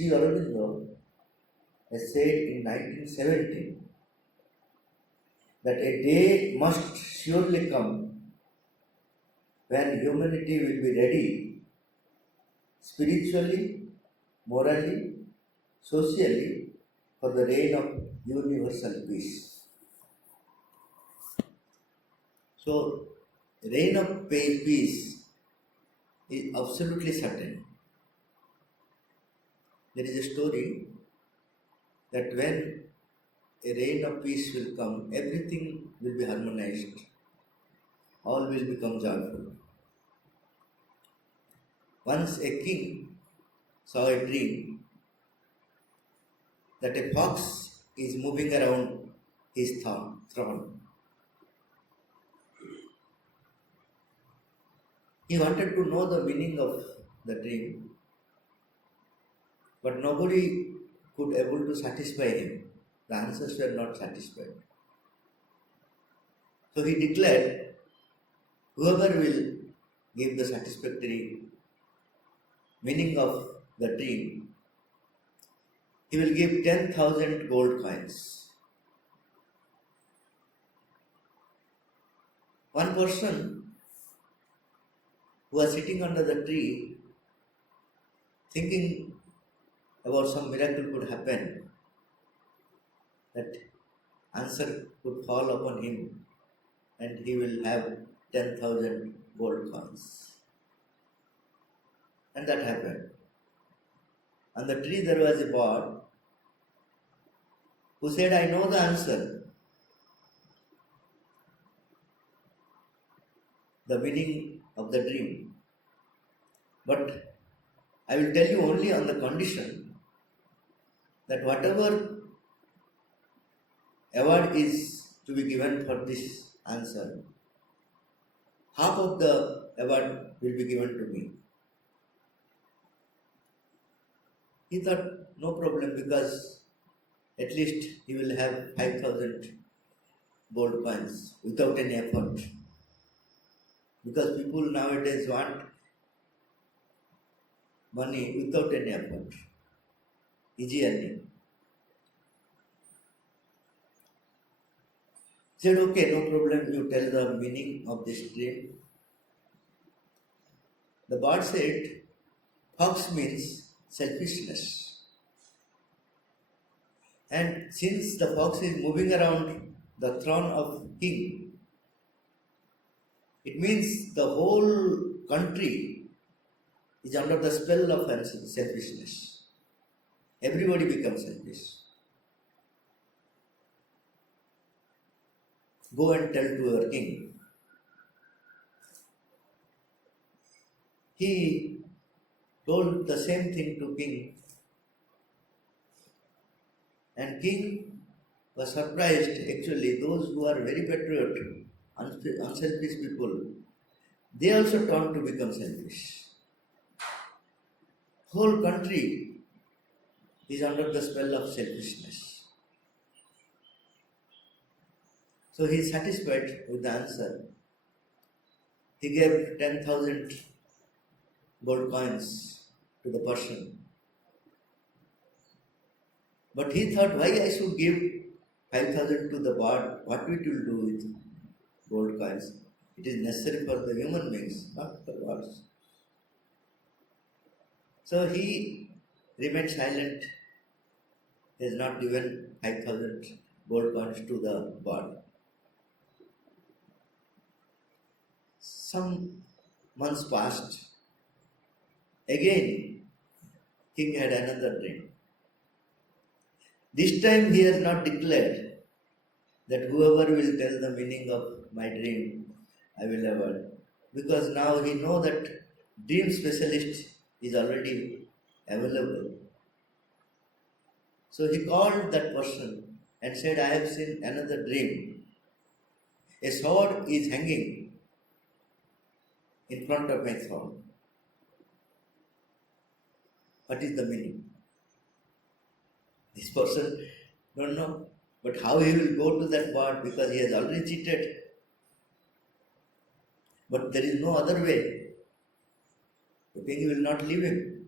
Sri Aurobindo has said in 1970 that a day must surely come when humanity will be ready spiritually, morally, socially for the reign of universal peace. So, reign of peace is absolutely certain. There is a story that when a reign of peace will come, everything will be harmonized, all will become joyful. Once a king saw a dream that a fox is moving around his throne. He wanted to know the meaning of the dream, but nobody could able to satisfy him. The answers were not satisfied. So he declared, whoever will give the satisfactory meaning of the dream, he will give 10,000 gold coins. One person who was sitting under the tree thinking about some miracle could happen, that answer could fall upon him and he will have 10,000 gold coins. And that happened. On the tree there was a bird who said, I know the answer. The meaning of the dream. But I will tell you only on the condition that whatever award is to be given for this answer, half of the award will be given to me. He thought, no problem, because at least he will have 5,000 gold coins without any effort. Because people nowadays want money without any effort, easy earning. He said, okay, no problem, you tell the meaning of this dream. The bird said, fox means selfishness. And since the fox is moving around the throne of king, it means the whole country is under the spell of selfishness. Everybody becomes selfish. Go and tell to your king. He told the same thing to king, and king was surprised. Actually, those who are very patriotic, unselfish people, they also turned to become selfish. Whole country is under the spell of selfishness. So he is satisfied with the answer. He gave 10,000 gold coins to the person. But he thought, why I should give 5,000 to the bird? What it will do with gold coins? It is necessary for the human beings, not for birds. So he remained silent. He has not given 5,000 gold coins to the bird. Some months passed. Again, king had another dream. This time he has not declared that whoever will tell the meaning of my dream, I will award. Because now he knows that dream specialist is already available. So he called that person and said, I have seen another dream. A sword is hanging in front of my throne. What is the meaning? This person don't know. But how he will go to that bird, because he has already cheated. But there is no other way. The king will not leave him.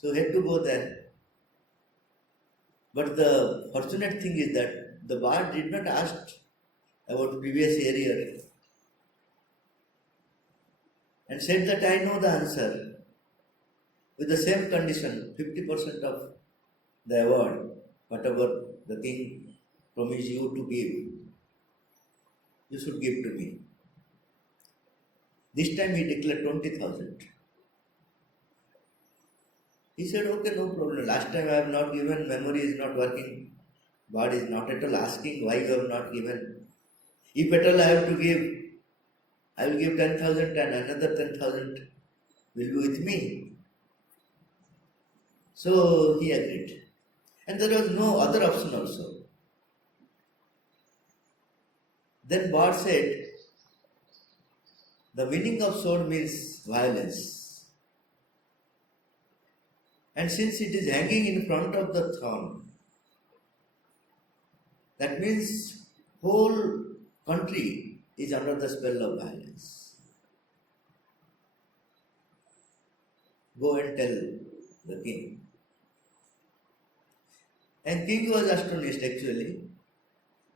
So he had to go there. But the fortunate thing is that the bard did not ask about previous area and said that I know the answer. With the same condition, 50% of the award, whatever the king promised you to give, you should give to me. This time he declared 20,000. He said, okay, no problem. Last time I have not given, memory is not working. God is not at all asking why you have not given. If at all I have to give, I will give 10,000 and another 10,000 will be with me. So he agreed. And there was no other option also. Then God said, the meaning of sword means violence. And since it is hanging in front of the throne, that means whole country is under the spell of violence. Go and tell the king. And king was astonished actually.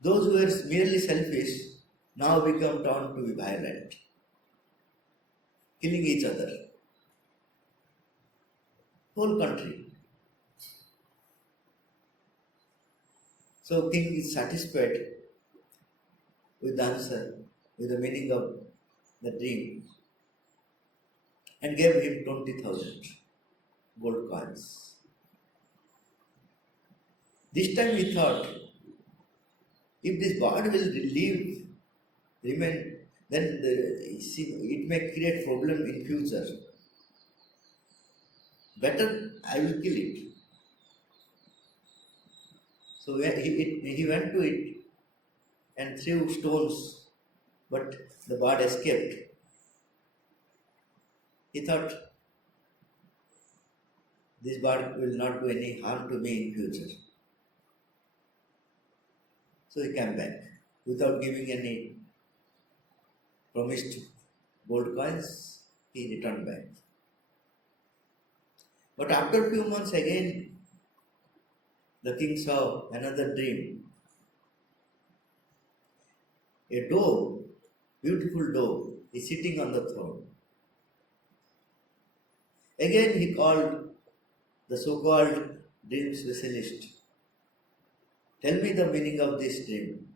Those who were merely selfish now become turned to be violent, killing each other. Whole country. So king is satisfied with the answer, with the meaning of the dream, and gave him 20,000 gold coins. This time he thought, if this bird will remain, then it may create problem in future. Better I will kill it. So he went to it and threw stones, but the bird escaped. He thought, this bird will not do any harm to me in future. So he came back without giving any promised gold coins. He returned back. But after a few months again, the king saw another dream. A dove, beautiful dove, is sitting on the throne. Again he called the so-called dream specialist. Tell me the meaning of this dream.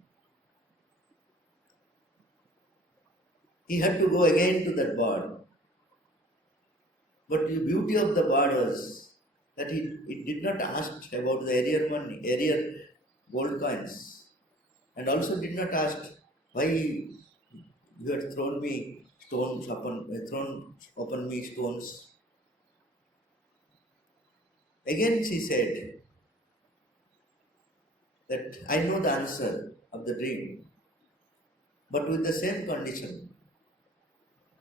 He had to go again to that bird. But the beauty of the bird was that it did not ask about the area gold coins, and also did not ask why you had thrown upon me stones. Again she said that I know the answer of the dream, but with the same condition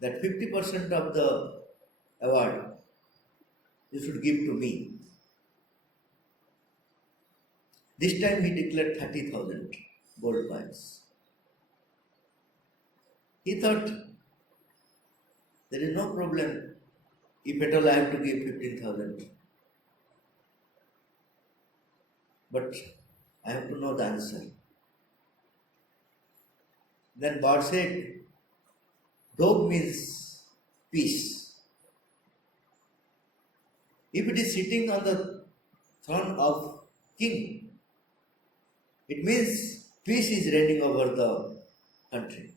that 50% of the award you should give to me. This time he declared 30,000 gold coins. He thought, there is no problem if at all I have to give 15,000. But I have to know the answer. Then God said, dog means peace. If it is sitting on the throne of king, it means peace is reigning over the country.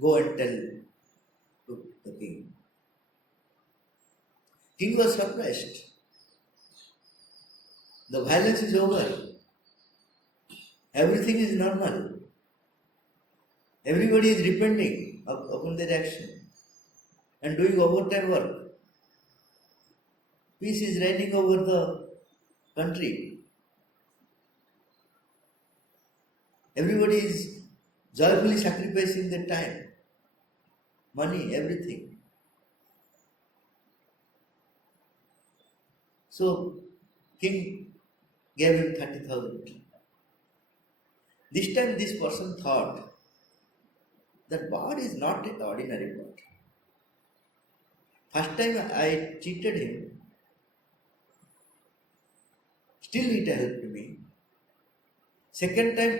Go and tell to the king. King was surprised. The violence is over. Everything is normal. Everybody is repenting upon their action and doing overtime work. Peace is reigning over the country. Everybody is joyfully sacrificing their time, money, everything. So, king gave him 30,000. This time this person thought that bird is not an ordinary bird. First time I cheated him, still it helped me. Second time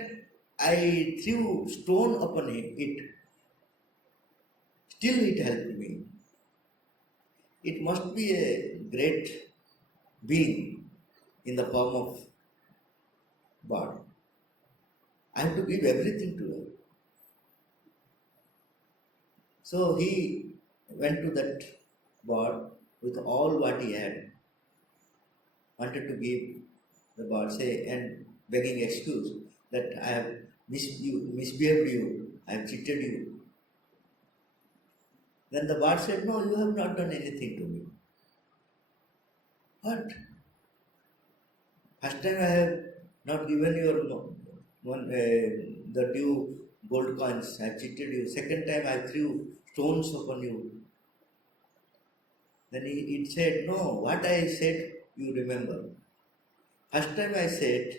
I threw stone upon it, still it helped me. It must be a great being in the form of God. I have to give everything to her. So he went to that God with all what he had, wanted to give the God, say, and begging excuse that I have misbehaved you, I have cheated you. Then the bird said, no, you have not done anything to me. What? First time I have not given your the due gold coins, I have cheated you. Second time I threw stones upon you. Then it said, no, what I said you remember. First time I said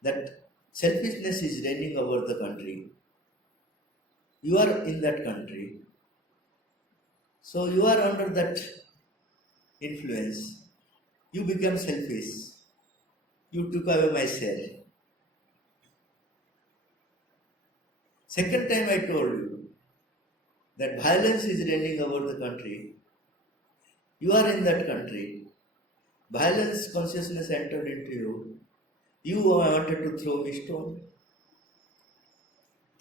that selfishness is reigning over the country. You are in that country. So you are under that influence. You become selfish. You took away my share. Second time I told you that violence is reigning over the country. You are in that country. Violence consciousness entered into you. You wanted to throw me stone.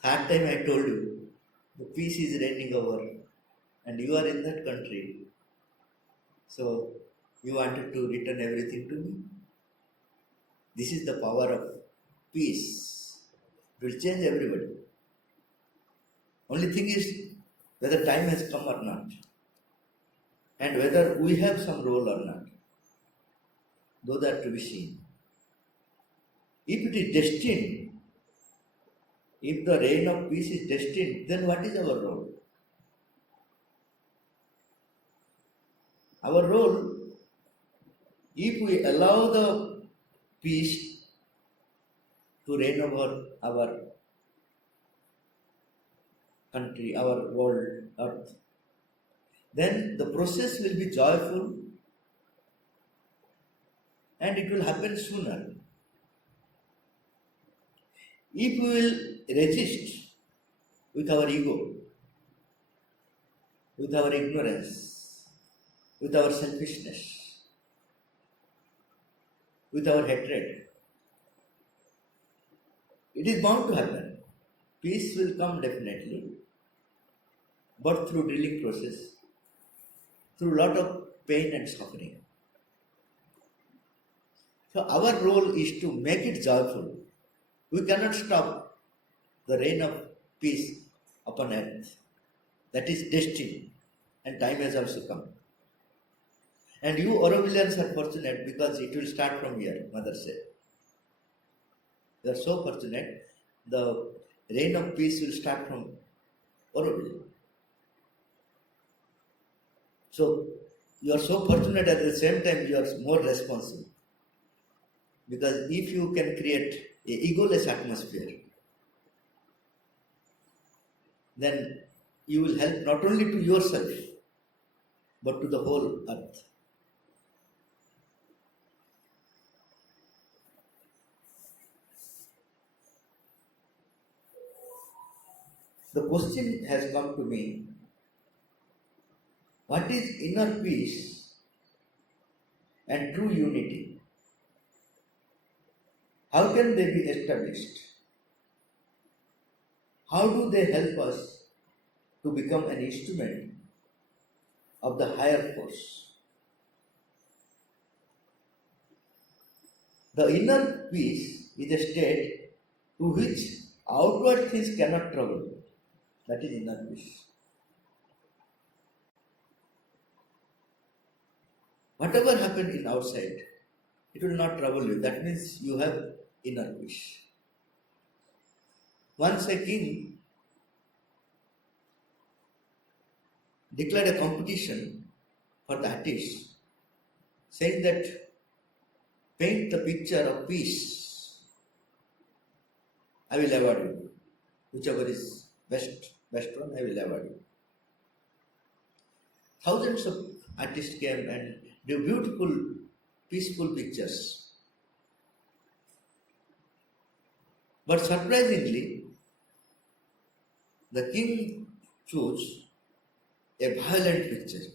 Third time I told you the peace is reigning over and you are in that country. So you wanted to return everything to me. This is the power of peace. It will change everybody. Only thing is whether time has come or not, and whether we have some role or not. Those are to be seen. If it is destined, if the reign of peace is destined, then what is our role? Our role, if we allow the peace to reign over our country, our world, earth, then the process will be joyful and it will happen sooner. If we will resist with our ego, with our ignorance, with our selfishness, with our hatred, it is bound to happen. Peace will come definitely, but through drilling process, through lot of pain and suffering. So our role is to make it joyful. We cannot stop the reign of peace upon earth. That is destined, and time has also come. And you Aurovillians are fortunate because it will start from here, Mother said. You are so fortunate. The reign of peace will start from Auroville. So you are so fortunate, at the same time you are more responsible. Because if you can create a egoless atmosphere, then you will help not only to yourself, but to the whole earth. The question has come to me, what is inner peace and true unity? How can they be established? How do they help us to become an instrument of the higher force? The inner peace is a state to which outward things cannot trouble. That is inner peace. Whatever happens in outside, it will not trouble you. That means you have inner peace. Once a king declared a competition for the artists, saying that paint the picture of peace. I will award you. Whichever is best one, I will award you. Thousands of artists came and do beautiful, peaceful pictures. But surprisingly, the king chose a violent picture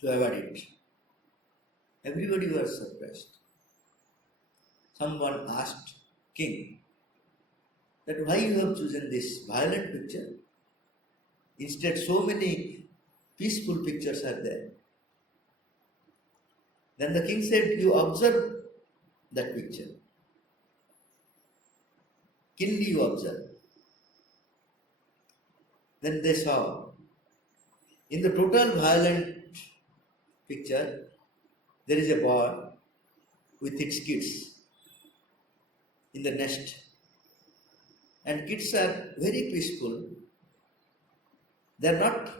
to avoid it. Everybody was surprised. Someone asked king that why you have chosen this violent picture. Instead, so many peaceful pictures are there. Then the king said, you observe that picture. Keenly you observe. Then they saw in the total violent picture, there is a boy with its kids in the nest. And kids are very peaceful. They are not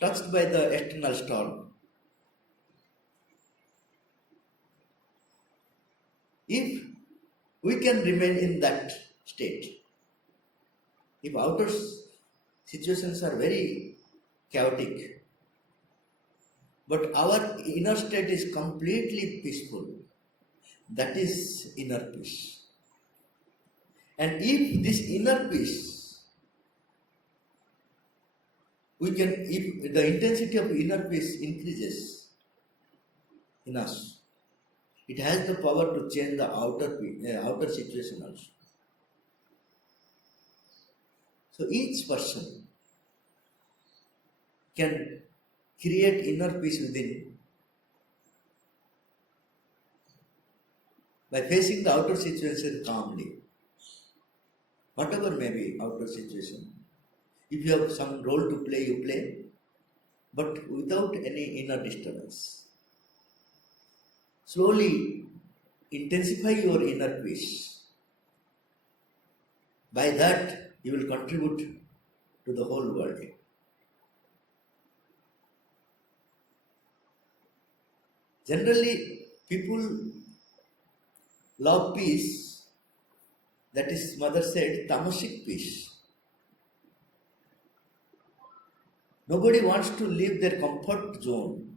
touched by the external storm. If we can remain in that state, if outer situations are very chaotic, but our inner state is completely peaceful, that is inner peace. And if this inner peace, if the intensity of inner peace increases in us, it has the power to change the outer situation also. So each person can create inner peace within by facing the outer situation calmly. Whatever may be outer situation. If you have some role to play, you play, but without any inner disturbance. Slowly intensify your inner peace. By that, you will contribute to the whole world. Generally, people love peace, that is, mother said, tamasic peace. Nobody wants to leave their comfort zone.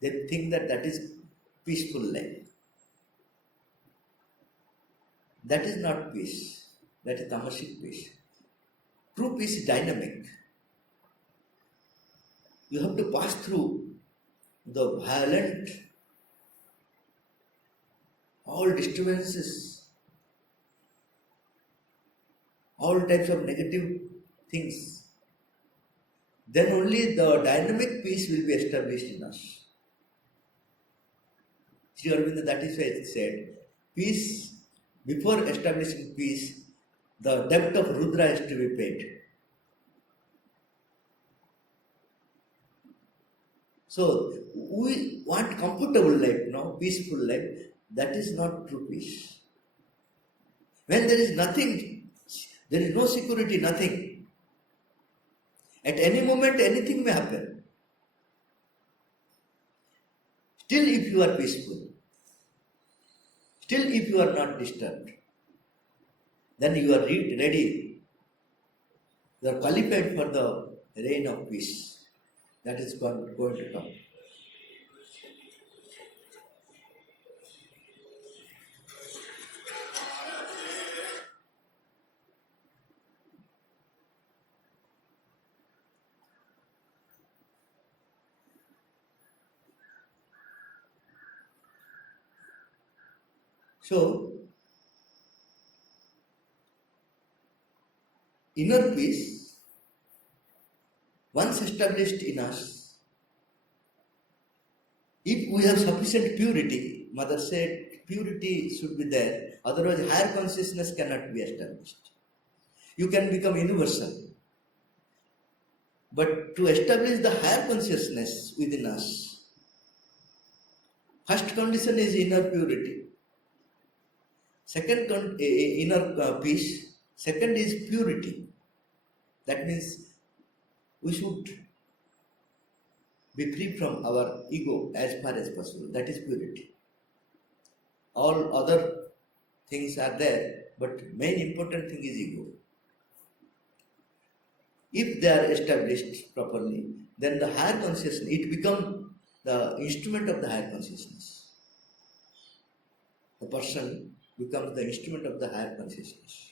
They think that that is peaceful life. That is not peace. That is tamasic peace. True peace is dynamic. You have to pass through the violent, all disturbances, all types of negative things. Then only the dynamic peace will be established in us. Sri Aurobindo, that is why it said, peace, before establishing peace, the debt of Rudra is to be paid. So, we want comfortable life, peaceful life. That is not true peace. When there is nothing, there is no security, nothing. At any moment, anything may happen. Still, if you are peaceful, still if you are not disturbed, then you are ready. You are qualified for the reign of peace. That is going to come. So, inner peace, once established in us, if we have sufficient purity, mother said purity should be there, otherwise higher consciousness cannot be established. You can become universal. But to establish the higher consciousness within us, first condition is inner purity. Second, inner peace. Second is purity. That means we should be free from our ego as far as possible. That is purity. All other things are there, but main important thing is ego. if they are established properly, then the higher consciousness, it becomes the instrument of the higher consciousness. The person becomes the instrument of the higher consciousness.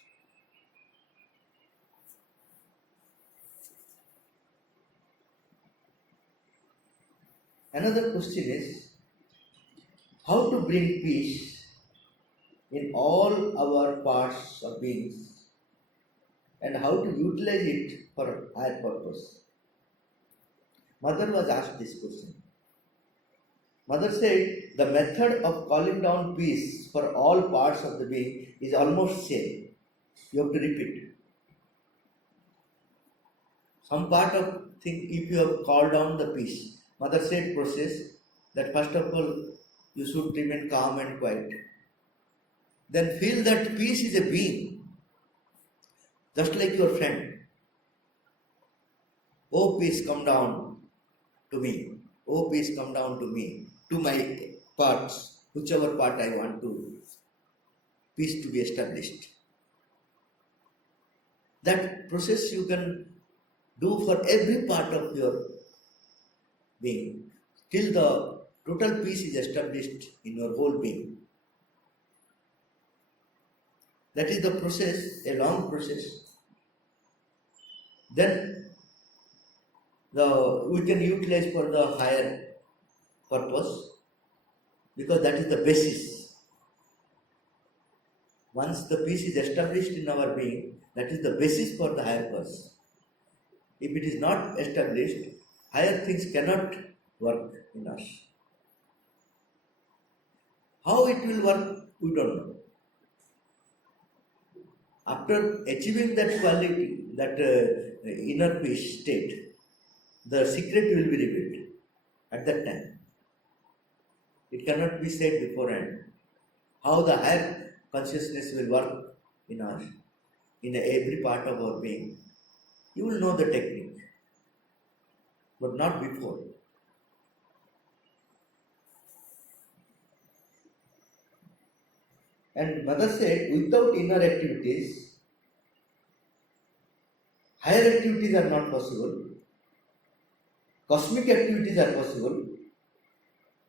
Another question is how to bring peace in all our parts of beings and how to utilize it for higher purpose. Mother was asked this question. Mother said the method of calling down peace for all parts of the being is almost same. You have to repeat. Some part of thing, if you have called down the peace, Mother said process that first of all you should remain calm and quiet. Then feel that peace is a being, just like your friend. Oh peace, come down to me. Oh peace, come down to me, to my parts, whichever part I want to, peace to be established. That process you can do for every part of your being, till the total peace is established in your whole being. That is the process, a long process. Then we can utilize for the higher purpose, because that is the basis. Once the peace is established in our being, that is the basis for the higher purpose. If it is not established, higher things cannot work in us. How it will work, we don't know. After achieving that quality, that inner peace state, the secret will be revealed at that time. It cannot be said beforehand how the higher consciousness will work in us, in every part of our being. You will know the technique, but not before. And Mother said, without inner activities, higher activities are not possible. Cosmic activities are possible,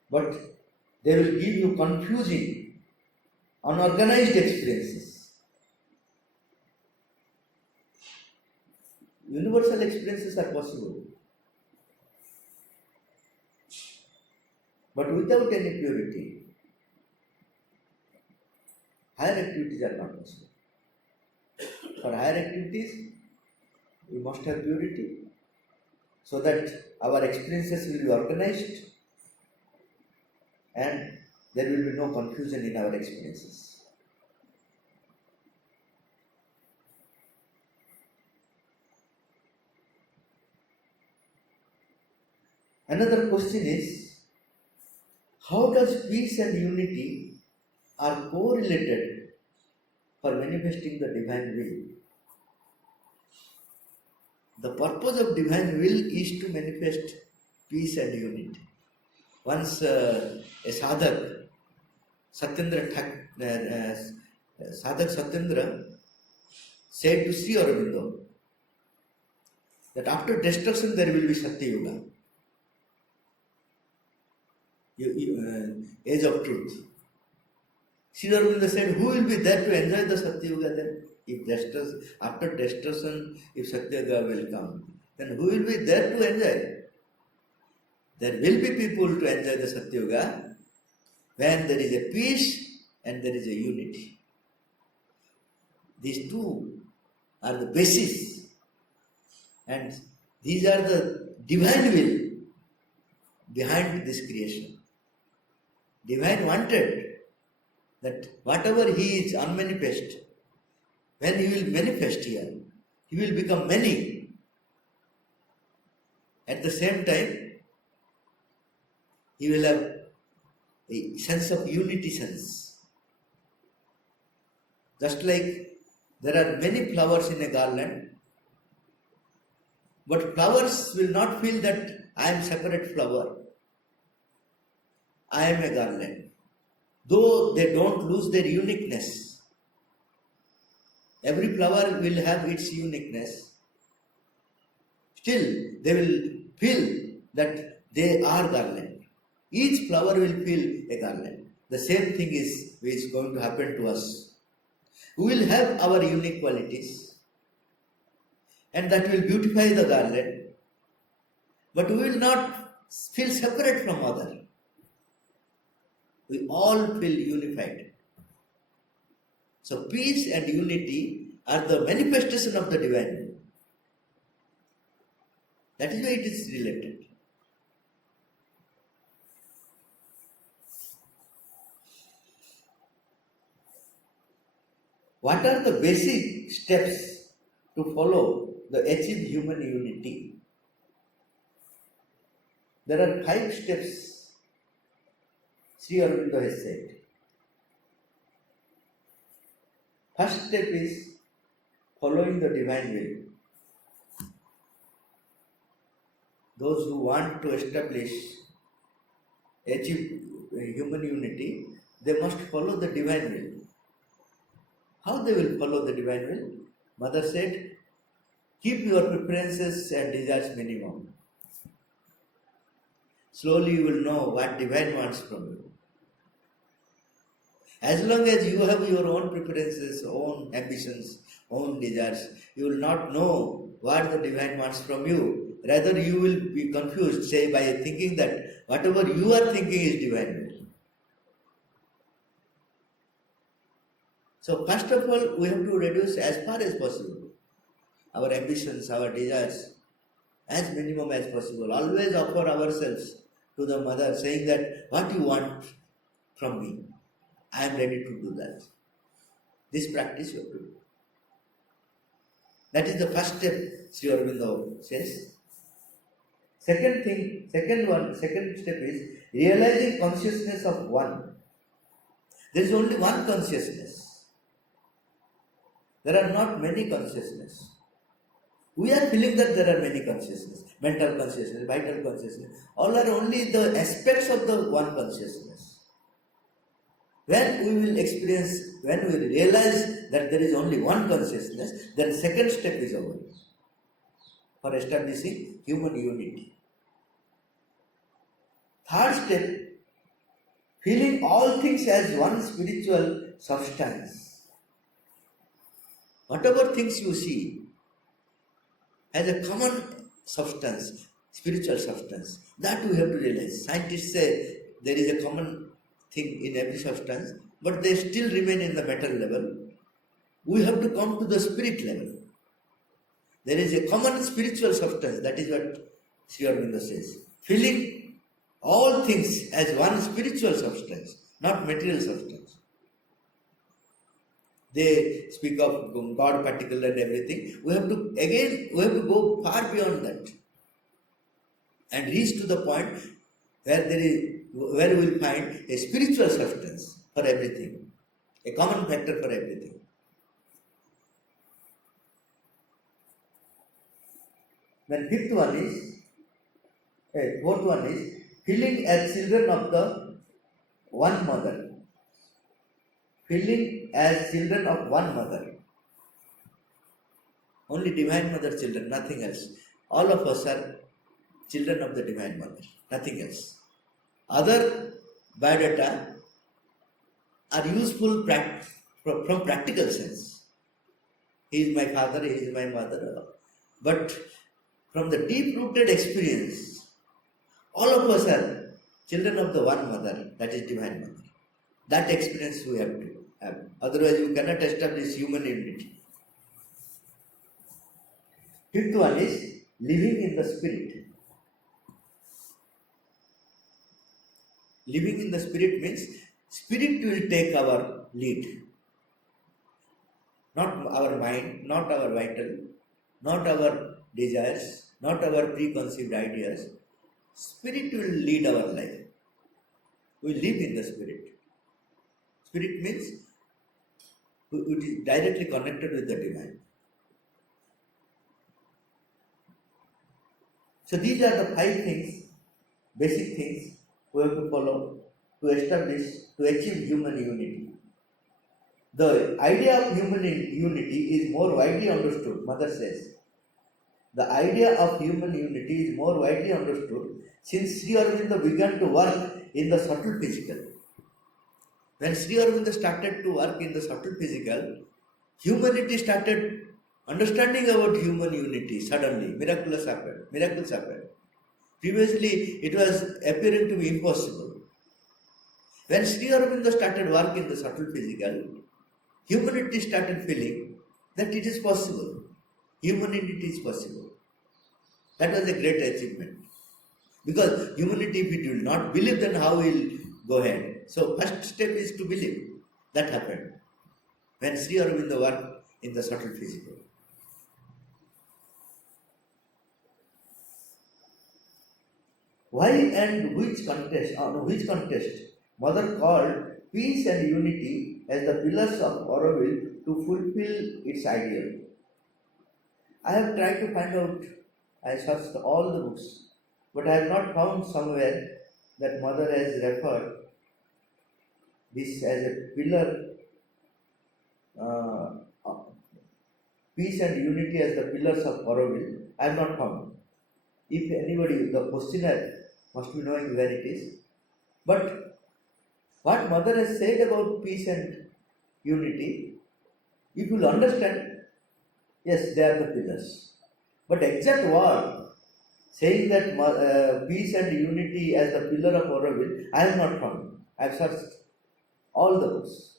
but they will give you confusing, unorganized experiences. Universal experiences are possible, but without any purity, higher activities are not possible. For higher activities, we must have purity, so that our experiences will be organized and there will be no confusion in our experiences. Another question is, how does peace and unity are correlated for manifesting the divine will? The purpose of divine will is to manifest peace and unity. Once a sadhak, sadhak Satyendra said to Sri Aurobindo that after destruction there will be Satya Yuga, age of truth. Sri Aurobindo said, who will be there to enjoy the Satya Yuga then? If after destruction, if Satya Yuga will come, then who will be there to enjoy? There will be people to enjoy the Satya Yuga when there is a peace and there is a unity. These two are the basis, and these are the divine will behind this creation. Divine wanted that whatever he is unmanifest, when he will manifest here, he will become many. At the same time, he will have a sense of unity sense. Just like there are many flowers in a garland, but flowers will not feel that I am separate flower, I am a garland. Though they don't lose their uniqueness. Every flower will have its uniqueness. Still, they will feel that they are garland. Each flower will feel a garland. The same thing is going to happen to us. We will have our unique qualities, and that will beautify the garland, but we will not feel separate from other. We all feel unified. So peace and unity are the manifestation of the divine will. That is why it is related. What are the basic steps to follow the achieve human unity? There are 5 steps Sri Aurobindo has said. First step is following the divine will. Those who want to establish, achieve human unity, they must follow the divine will. How they will follow the divine will? Mother said, keep your preferences and desires minimum. Slowly you will know what divine wants from you. As long as you have your own preferences, own ambitions, own desires, you will not know what the divine wants from you. Rather, you will be confused, say, by thinking that whatever you are thinking is divine will. So, first of all, we have to reduce as far as possible our ambitions, our desires, as minimum as possible. Always offer ourselves to the mother, saying that what you want from me, I am ready to do that. This practice you have to do. That is the first step, Sri Aurobindo says. Second step is realizing consciousness of one. There is only one consciousness. There are not many consciousness. We are feeling that there are many consciousness, mental consciousness, vital consciousness. All are only the aspects of the one consciousness. When we realize that there is only one consciousness, then second step is over for establishing human unity. Third step, feeling all things as one spiritual substance. Whatever things you see as a common substance, spiritual substance, that we have to realize. Scientists say there is a common thing in every substance, but they still remain in the metal level. We have to come to the spirit level. There is a common spiritual substance, that is what Sri Aurobindo says. Feeling all things as one spiritual substance, not material substance. They speak of God particle and everything. We have to go far beyond that and reach to the point where we will find a spiritual substance for everything, a common factor for everything. Then fourth one is feeling as children of the one mother. Feeling as children of one mother. Only Divine Mother children, nothing else. All of us are children of the Divine Mother, nothing else. Other biodata are useful from practical sense. He is my father, he is my mother. But from the deep-rooted experience, all of us are children of the one mother, that is Divine Mother. That experience we have to have. Otherwise, you cannot establish human unity. Fifth one is living in the spirit. Living in the spirit means spirit will take our lead. Not our mind, not our vital, not our desires, not our preconceived ideas. Spirit will lead our life. We live in the spirit. Spirit means it is directly connected with the divine. So these are the 5 things, basic things we have to follow to establish, to achieve human unity. The idea of human unity is more widely understood, Mother says. The idea of human unity is more widely understood since Sri Aurobindo began to work in the subtle physical. When Sri Aurobindo started to work in the subtle physical, humanity started understanding about human unity suddenly. Miraculous happened. Miracles happened. Previously, it was appearing to be impossible. When Sri Aurobindo started work in the subtle physical, humanity started feeling that it is possible. Humanity is possible. That was a great achievement. Because humanity, if it will not believe, then how will go ahead? So first step is to believe. That happened when Sri Aurobindo worked in the subtle physical. Why and which contest Mother called peace and unity as the pillars of Auroville to fulfill its ideal? I have tried to find out, I searched all the books, but I have not found somewhere that Mother has referred this as a pillar, uh, peace and unity as the pillars of Auroville. I have not found. If anybody, the questioner must be knowing where it is. But what Mother has said about peace and unity, if you will understand, yes, they are the pillars. But exact word saying that peace and unity as the pillar of Auroville, I have not found. I have searched all the books.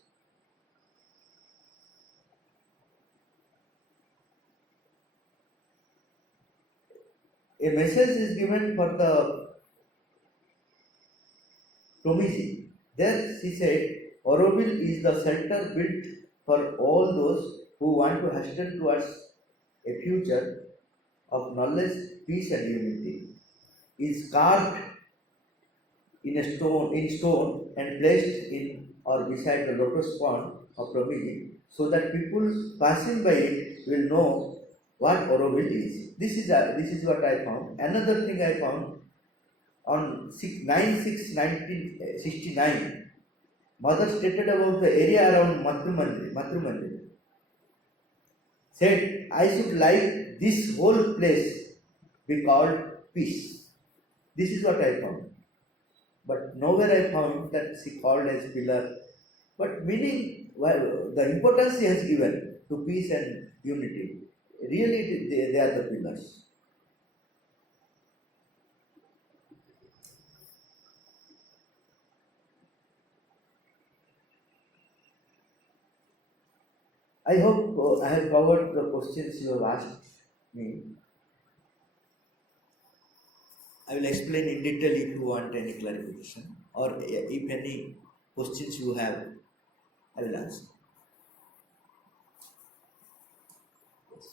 A message is given for the Promisi. There she said, Auroville is the center built for all those who want to hasten towards a future of knowledge, peace and unity. Is carved in stone and placed in or beside the lotus pond of Promisi so that people passing by it will know what Auroville is. This is what I found. Another thing I found on 9/6/1969, Mother stated about the area around Matrumandir. Said, I should like this whole place be called peace. This is what I found. But nowhere I found that she called as pillar. But meaning, well, the importance she has given to peace and unity, really they are the pillars. I hope I have covered the questions you have asked me. I will explain in detail if you want any clarification or if any questions you have, I will answer. Yes.